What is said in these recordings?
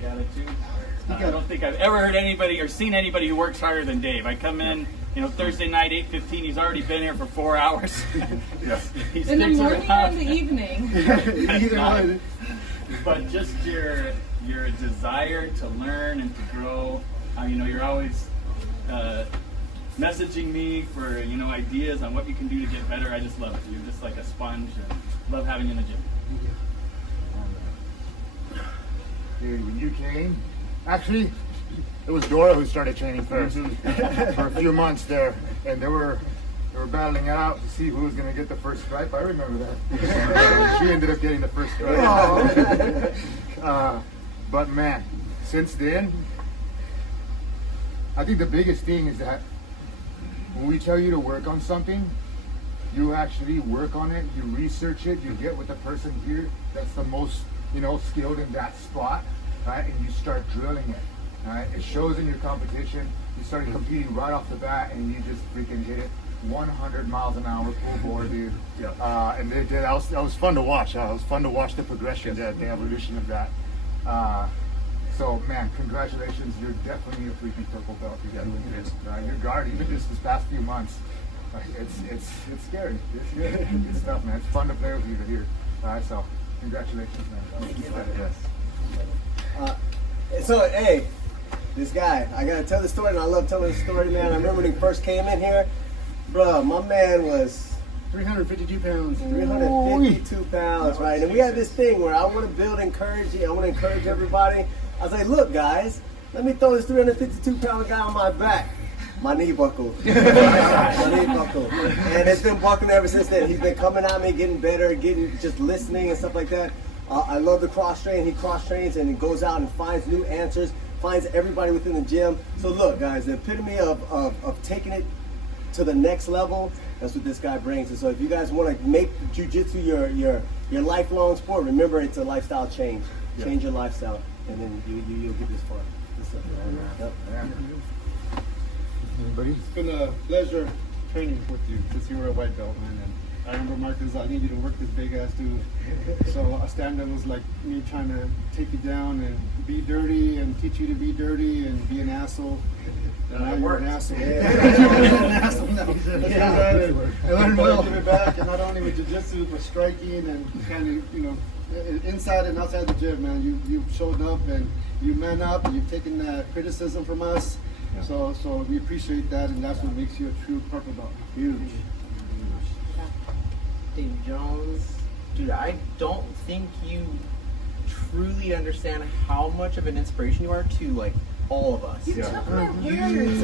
great attitude. I don't think I've ever heard anybody or seen anybody who works harder than Dave. I come in, Thursday night, 8:15. He's already been here for 4 hours. Yes. In the morning or in the evening. Either one. But just your desire to learn and to grow. You're always messaging me for ideas on what you can do to get better. I just love it. You're just like a sponge, and love having you in the gym. Dude, when you came, actually, it was Dora who started training first for a few months there, and they were battling it out to see who was going to get the first stripe. I remember that. She ended up getting the first stripe. But man, since then, I think the biggest thing is that when we tell you to work on something, you actually work on it, you research it, you get with the person here that's the most skilled in that spot, right? And you start drilling it, right? It shows in your competition. You started competing right off the bat, and you just freaking hit it 100 miles an hour full bore, dude. Yeah. And that was fun to watch. It was fun to watch the progression, the evolution of that. So man, congratulations! You're definitely a freaking purple belt. You're doing this. Your guard, even just this past few months, it's scary. It's tough, man. It's fun to play with you here. So congratulations, man. Yes. So hey, this guy, I gotta tell the story, and I love telling the story, man. I remember when he first came in here, bro. My man was 352 pounds. 352 pounds, right? And we had this thing where I want to build encouraging. I want to encourage everybody. I was like, look, guys, let me throw this 352-pound guy on my back. My knee buckled. My knee buckled. And it's been buckling ever since then. He's been coming at me, getting better, just listening and stuff like that. I love the cross train. He cross trains and he goes out and finds new answers, finds everybody within the gym. So look, guys, the epitome of taking it to the next level, that's what this guy brings. And so if you guys want to make jiu-jitsu your lifelong sport, remember it's a lifestyle change. Yeah. Change your lifestyle, and then you'll get this far. Yep. Anybody? It's been a pleasure training with you since you were a white belt, man. And I remember Marcus, I need you to work this big ass dude. So a stand-up was like me trying to take you down and be dirty and teach you to be dirty and be an asshole. And now you're an asshole. An asshole now. I learned well. Give it back, and not only with jiu-jitsu, but striking and kind of, inside and outside the gym, man. You've showed up and you man up and you've taken criticism from us. Yeah. So we appreciate that, and that's what makes you a true purple belt. Huge. Dave Jones, dude, I don't think you truly understand how much of an inspiration you are to all of us. You took my words.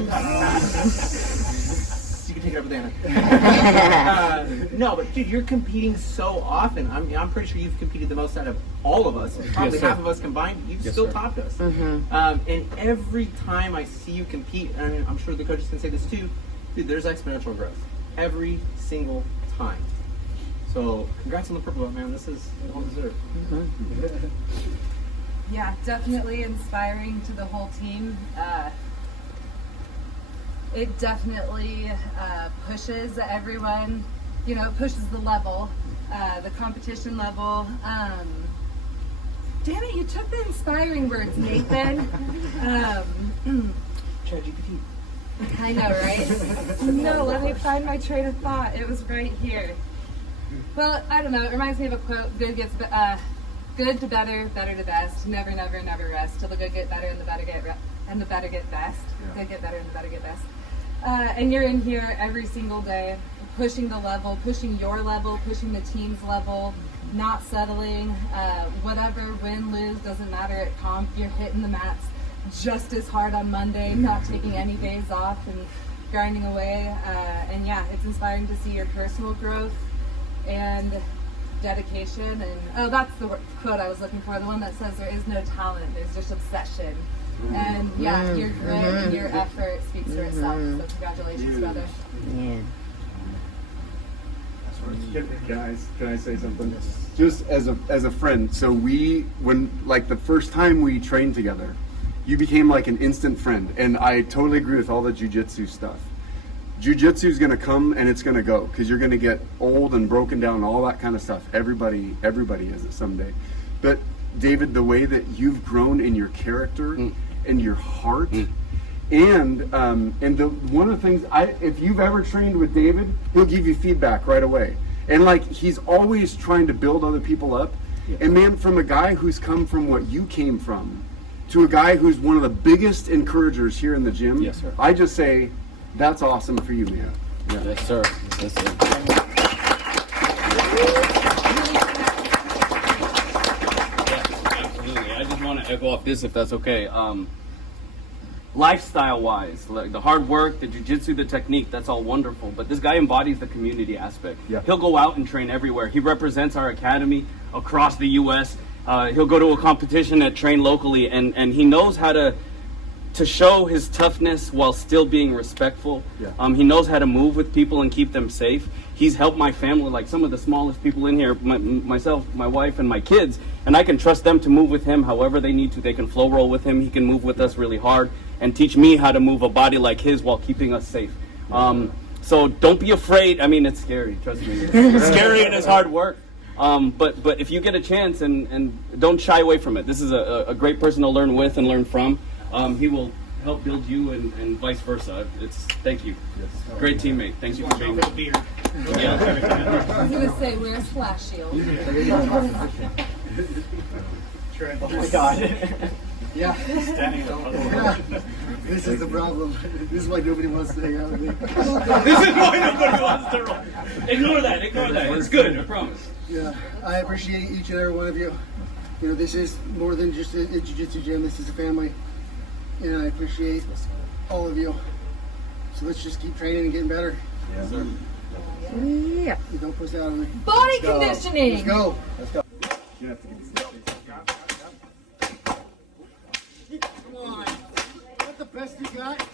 You can take it up with Anna. No, but dude, you're competing so often. I'm pretty sure you've competed the most out of all of us. Probably half of us combined. You've still topped us. And every time I see you compete, and I'm sure the coaches can say this too, dude, there's exponential growth. Every single time. So congrats on the purple belt, man. This is well deserved. Yeah, definitely inspiring to the whole team. It definitely pushes everyone, pushes the level, the competition level. Damn it, you took the inspiring words, Nathan. ChatGPT. I know, right? No, let me find my train of thought. It was right here. Well, I don't know. It reminds me of a quote: "Good to better, better to best. Never, never, never rest till the good get better and the better get best. Yeah. Good get better and the better get best." And you're in here every single day, pushing the level, pushing your level, pushing the team's level, not settling. Whatever, win, lose, doesn't matter at comp. You're hitting the mats just as hard on Monday, not taking any days off and grinding away. And yeah, it's inspiring to see your personal growth and dedication. And that's the quote I was looking for, the one that says there is no talent, there's just obsession. And yeah, your grit and your effort speaks for itself. So congratulations, brother. Yeah. Guys, can I say something? Just as a friend. So when the first time we trained together, you became like an instant friend, and I totally agree with all the jiu-jitsu stuff. Jiu-jitsu is going to come and it's going to go, because you're going to get old and broken down and all that kind of stuff. Everybody is it someday. But David, the way that you've grown in your character and your heart. And one of the things, if you've ever trained with David, he'll give you feedback right away. And like, he's always trying to build other people up. And man, from a guy who's come from what you came from to a guy who's one of the biggest encouragers here in the gym, Yes, sir. I just say, that's awesome for you, man. Yeah. Yes, sir. Yes, sir. Absolutely. I just want to echo off this, if that's okay. Lifestyle-wise, like the hard work, the jiu-jitsu, the technique, that's all wonderful. But this guy embodies the community aspect. Yeah. He'll go out and train everywhere. He represents our academy across the U.S. He'll go to a competition and train locally, and he knows how to show his toughness while still being respectful. Yeah. He knows how to move with people and keep them safe. He's helped my family, like some of the smallest people in here, myself, my wife, and my kids, and I can trust them to move with him however they need to. They can flow roll with him. He can move with us really hard and teach me how to move a body like his while keeping us safe. So don't be afraid. I mean, it's scary, trust me. It's scary and it's hard work. But if you get a chance, and don't shy away from it. This is a great person to learn with and learn from. He will help build you and vice versa. Thank you. Yes. Great teammate. Thank you for being here. Yeah. I was gonna say, wear a splash shield. Oh my God. Yeah. Standing up. Yeah. This is the problem. This is why nobody wants to hang out with me. This is why nobody wants to roll. Ignore that. It's good. I promise. Yeah, I appreciate each and every one of you. You know, this is more than just a jiu-jitsu gym. This is a family. And I appreciate all of you. So let's just keep training and getting better. Yes, sir. Yeah. You don't push out on me. Body conditioning. Let's go. Come on. Is that the best you got?